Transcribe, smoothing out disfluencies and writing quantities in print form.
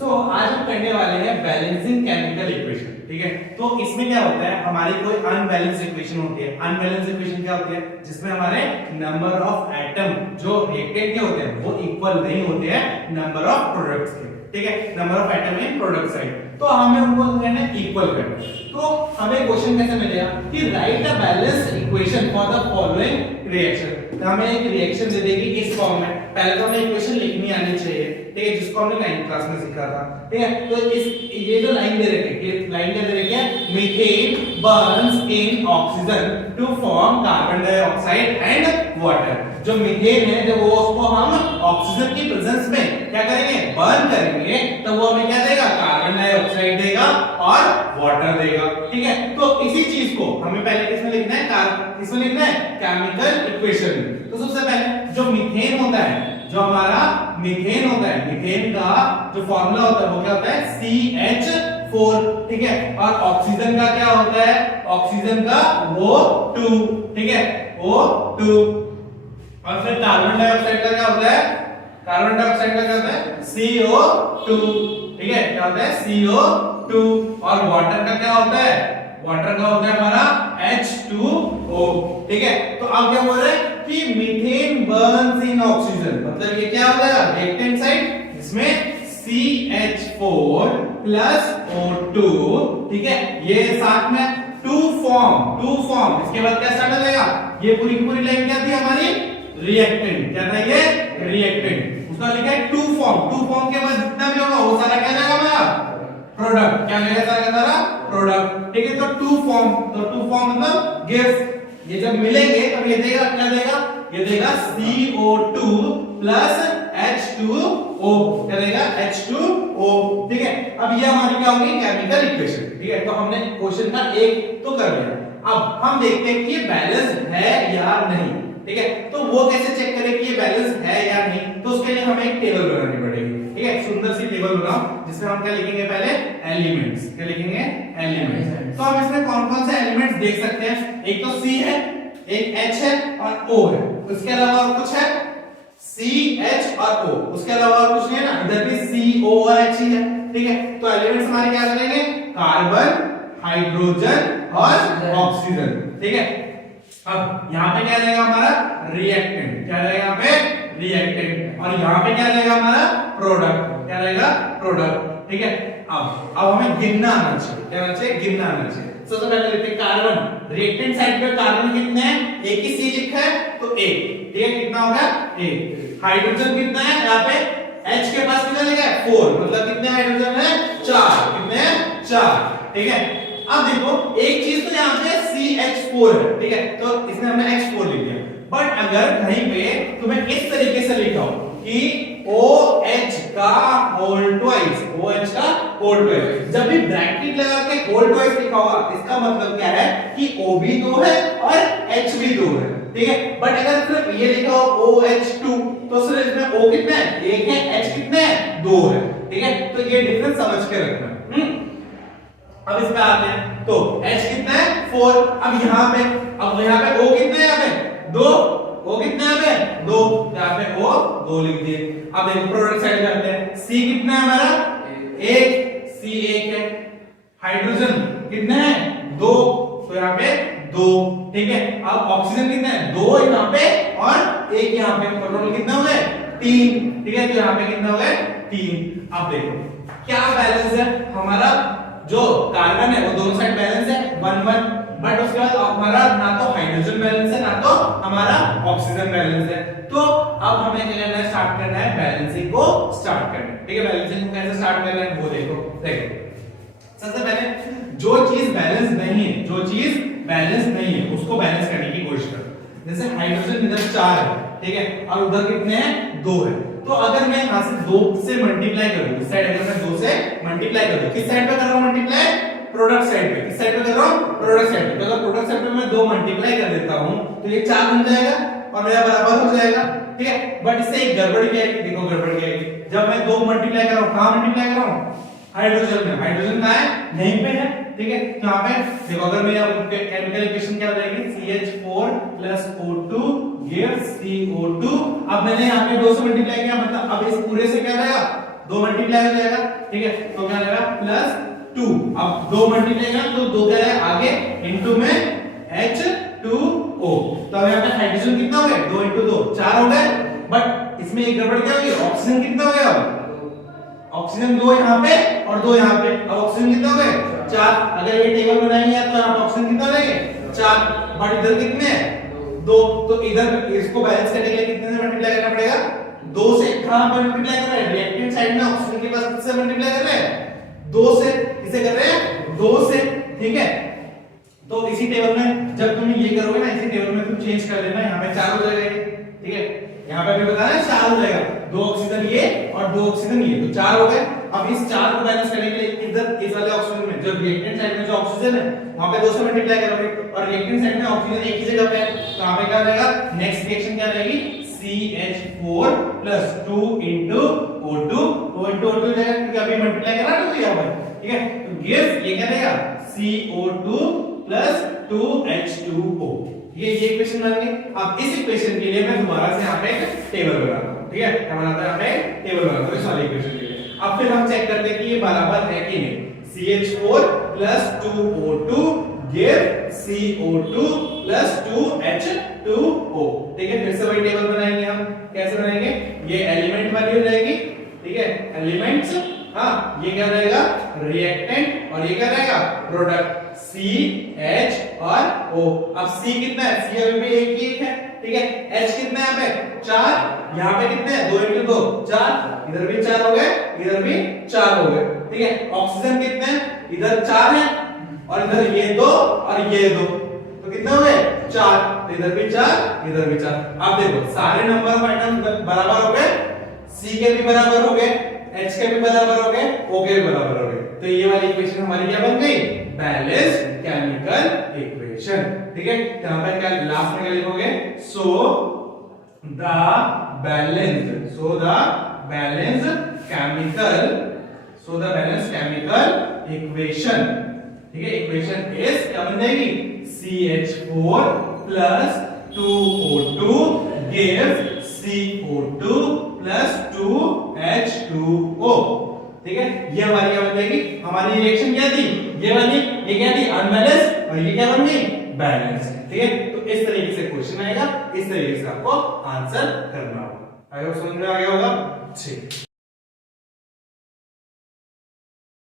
आज हम करने वाले हैं बैलेंसिंग केमिकल इक्वेशन। ठीक है, तो इसमें क्या होता है, हमारी कोई अनबैलेंस इक्वेशन होती है। अनबैलेंस इक्वेशन क्या होती है, जिसमें हमारे नंबर ऑफ एटम जो रिएक्टेंट के होते हैं वो इक्वल नहीं होते हैं नंबर ऑफ प्रोडक्ट्स के। ठीक है, number of atom in product side, तो हमें उनको करना है इक्वल करना है। तो हमें क्वेश्चन कैसे मिलेगा कि right a balance equation for the following reaction. हमें एक रिएक्शन दे देगी इस फॉर्म में। पहले तो हमें इक्वेशन लिखनी आनी चाहिए, ठीक है, जिसको हमने 9th क्लास में सीखा था। ठीक है, तो इस ये जो लाइन दे रखी है, ये लाइन क्या दे रखी है, methane burns in oxygen to form carbon dioxide and water. जो मीथेन है, जब वो उसको हम ऑक्सीजन की प्रेजेंस में क्या करेंगे, बर्न करेंगे, तो वो हमें क्या देगा, कार्बन डाइऑक्साइड देगा और वाटर देगा। ठीक है, तो इसी चीज को हमें पहले किसमें लिखना है, इसमें लिखना है केमिकल इक्वेशन। तो सबसे पहले जो मीथेन होता है, जो हमारा मीथेन होता है, मीथेन का जो फार्मूला होता है वो क्या होता है, CH4। ठीक है, और ऑक्सीजन का क्या होता है, ऑक्सीजन का O2। ठीक है, O2। और फिर कार्बन डाइऑक्साइड का क्या होता है, कार्बन डाइऑक्साइड का क्या होता है, CO2। ठीक है, क्या होता है, CO2। और वाटर का क्या होता है, वाटर का होता है हमारा H2O। ठीक है, तो अब क्या बोल रहे हैं कि मीथेन बर्न्स इन ऑक्सीजन, मतलब ये क्या हो जाएगा, रिएक्टेंट साइड, इसमें CH4 प्लस O2। ठीक है, ये साथ में टू फॉर्म, इसके बाद क्या स्टार्ट हो जाएगा, ये पूरी पूरी लाइन क्या थी हमारी, रिएक्टेंट। क्या था ये, रिएक्टेंट। उसका लिखा है टू फॉर्म के बाद जितना भी होगा वो सारा क्या जाएगा हमारा प्रोडक्ट। क्या जाएगा सारा प्रोडक्ट। ठीक है, तो टू फॉर्म मतलब गिव्स, ये जब मिलेंगे तब ये देगा, क्या देगा, ये देगा CO2 प्लस H2O। क्या देगा, H2O। ठीक है, अब ये हमारी क्या होगी, केमिकल इक्वेशन। ठीक है, तो हमने क्वेश्चन का एक तो कर लिया। अब हम देखते हैं कि ये बैलेंस है या नहीं। ठीक है, तो वो कैसे चेक करें कि ये बैलेंस है या नहीं, तो उसके लिए हमें एक टेबल बनानी पड़ेगी। ठीक है, सुंदर सी टेबल बनाओ जिसमें हम क्या लिखेंगे, पहले एलिमेंट्स। क्या लिखेंगे, एलिमेंट्स। तो हम इसमें कौन कौन से एलिमेंट्स देख सकते हैं, एक तो C है, एक H है और O है। उसके अलावा और कुछ है, C H और O, उसके अलावा और कुछ नहीं है ना, इधर भी C O और H ही है। ठीक है, तो एलिमेंट्स हमारे क्या करेंगे, कार्बन, हाइड्रोजन और ऑक्सीजन। ठीक है, अब यहाँ पे क्या रहेगा हमारा रिएक्टेंट। क्या रहेगा यहाँ पे, रिएक्टेंट। और यहाँ पे क्या रहेगा हमारा प्रोडक्ट। क्या रहेगा, प्रोडक्ट। ठीक है, अब हमें गिनना आना चाहिए। क्या आना चाहिए, गिनना आना चाहिए। सबसे पहले लिखते हैं कार्बन। रिएक्टेंट साइड पे कार्बन कितने हैं, एक ही C लिखा है तो एक। ठीक है, कितना होगा, एक। हाइड्रोजन कितना है, यहाँ पे H के पास कितना लिखा है, 4, मतलब कितने हाइड्रोजन है, 4। कितने हैं, 4। ठीक है, अब देखो एक चीज तो यहाँ पे CH4 है। ठीक है, तो इसमें हमने H4 लिख दिया। बट अगर कहीं पे तुम्हें इस तरीके से लिखा हो कि OH का होल ट्वाइस, OH का होल ट्वाइस, जब भी ब्रैकेट लगा के होल ट्वाइस लिखा होगा, इसका मतलब क्या है कि O भी 2 है और H भी 2 है। ठीक है, बट अगर सिर्फ ये लिखा हो OH2, तो सिर्फ इसमें O कितना है, 1 है, H कितना है, 2 है। ठीक है, तो ये डिफरेंस समझ के रखना। अब इसमें आते हैं, तो H कितना है, 4। अब यहाँ पे O कितना है, यहाँ पे 2, O कितना है यहाँ पे 2, यहाँ पे O 2 लिख दिए। अब देखो प्रोडक्ट साइड करते हैं, C कितना है हमारा, 1, C 1 है। हाइड्रोजन कितना है, 2, तो यहाँ पे 2। ठीक है, अब ऑक्सीजन कितना है, 2 यहाँ पे और 1 यहाँ पे, टोटल कितना हो गया, 3। ठीक है, तो यहाँ पे कितना हो गया, 3। अब देखो क्या बैलेंस है हमारा, जो कार्बन है वो दोनों साइड बैलेंस है 1-1, बट उसके बाद हमारा ना तो हाइड्रोजन बैलेंस है ना तो हमारा ऑक्सीजन बैलेंस है। तो अब हमें क्या करना है, स्टार्ट करना है बैलेंसिंग को स्टार्ट करना है। ठीक है, बैलेंसिंग को कैसे स्टार्ट करना है वो देखो। सबसे पहले जो चीज बैलेंस नहीं है उसको बैलेंस करने की कोशिश करो। जैसे हाइड्रोजन इधर 4 है, ठीक है, और उधर कितने हैं, 2 है। तो अगर मैं यहां से 2 से मल्टीप्लाई करूं, इस साइड अगर मैं 2 से मल्टीप्लाई करूं, किस साइड पे कर रहा हूं मल्टीप्लाई, प्रोडक्ट साइड पे। किस साइड पे कर रहा हूं, प्रोडक्ट साइड पे। तो अगर प्रोडक्ट साइड पे मैं 2 मल्टीप्लाई कर देता हूं तो ये 4 बन जाएगा और मेरा बराबर हो जाएगा। ठीक है, बट इससे एक गड़बड़ क्या है, देखो गड़बड़ क्या है, जब मैं 2 मल्टीप्लाई कर रहा हूं, कहां मल्टीप्लाई कर रहा हूं, हाइड्रोजन में। हाइड्रोजन कहां है, यहीं पे है। ठीक है, तो यहाँ पे देखो अगर मेरा केमिकल इक्वेशन क्या हो जाएगी, CH4 plus O2 gives CO2। अब मैंने यहाँ पे 2 से मल्टीप्लाई किया, मतलब अब इस पूरे से क्या रहेगा, 2 मल्टीप्लाई हो जाएगा, ठीक है, तो क्या रहेगा +2। अब 2 मल्टीप्लाई करें तो 2 क्या है आगे इनटू में H2O, तो अब यहाँ पे हाइड्रोजन कितना हो गया 2 × 2 4 हो गए, बट इसमें एक गड़बड़ क्या होगी, ऑक्सीजन कितना हो गया, ऑक्सीजन 2 यहाँ पे और 2 यहाँ पे, अब ऑक्सीजन कितना हो गए 4। अगर ये टेबल बनाएंगे तो यहाँ पे ऑक्सीजन कितना रहेंगे 4, बट इधर कितने हैं 2, तो इधर इसको बैलेंस करने के लिए कितने से मल्टीप्लाई करना पड़ेगा, 2 से। कहां पर मल्टीप्लाई कर रहे हैं, रिएक्टेंट साइड में ऑक्सीजन के पास किससे मल्टीप्लाई कर रहे हैं 2 से, किसे कर रहे हैं 2 से, ठीक है। तो इसी टेबल में जब तुम ये करोगे ना, इसी टेबल में तुम चेंज कर लेना, यहाँ पे 4 हो जाएगा ये, ठीक है, यहाँ पे भी बताना है 4 हो जाएगा, 2 ऑक्सीजन ये और 2 ऑक्सीजन ये, तो 4 हो गए। अब इस 4 को बैलेंस करने के लिए इधर इस वाले ऑक्सीजन में जो रिएक्टेंट साइड में जो ऑक्सीजन है वहां पे 2 से मल्टीप्लाई करोगे, और रिएक्टेंट साइड में ऑक्सीजन एक ही जगह पे है, तो यहाँ पे क्या रहेगा, नेक्स्ट रिएक्शन क्या रहेगी, CH4 + 2 × O2, 2 × O2 जाएगा क्योंकि अभी मल्टीप्लाई करा ना, तो यहाँ पर, ठीक है, तो गिव ये क्या रहेगा CO2 + 2H2O, ये इक्वेशन बन गई। अब इस इक्वेशन के लिए मैं दोबारा से यहाँ पे एक टेबल बनाता हूँ, ठीक है, क्या बनाता है यहाँ पे टेबल बनाता हूँ इस वाले इक्वेशन के लिए। अब फिर हम चेक करते हैं कि ये बराबर है कि नहीं, CH4 + 2O2 give CO2 + 2H2O, ठीक है, फिर से वही टेबल बनाएंगे हम, कैसे बनाएंगे, ये एलिमेंट वाली हो जाएगी, ठीक है, एलिमेंट्स, हाँ, ये क्या रहेगा रिएक्टेंट और ये क्या रहेगा प्रोडक्ट, C H और O। अब C कितना है, C अभी भी एक ही है, ठीक है, H कितना है यहाँ पे 4, यहाँ पे कितने हैं 2 × 2 4, इधर भी 4 हो गए, इधर भी 4 हो गए, ठीक है। ऑक्सीजन कितने हैं, इधर 4 है और इधर ये 2 और ये 2, तो कितने हो गए 4, तो इधर भी 4 इधर भी 4। अब देखो सारे नंबर ऑफ आइटम बराबर हो गए, C के भी बराबर हो गए, H के भी बराबर हो गए, O के भी बराबर हो गए, तो ये वाली इक्वेशन हमारी क्या बन गई, बैलेंस्ड केमिकल इक्वेशन, ठीक है। यहां पर क्या लास्ट में क्या लिखोगे, so the balanced chemical equation, ठीक है, इक्वेशन इज क्या बन जाएगी, CH4 + 2O2 give CO2 + 2H2O, ठीक है। ये हमारी क्या बन जाएगी, हमारी रिएक्शन क्या थी, ये बनी, ये क्या थी अनबैलेंस्ड और ये क्या बन गई बैलेंस, ठीक है। तो इस तरीके से क्वेश्चन आएगा, इस तरीके से आपको आंसर करना होगा। आई होप समझ में आ गया होगा, ठीक।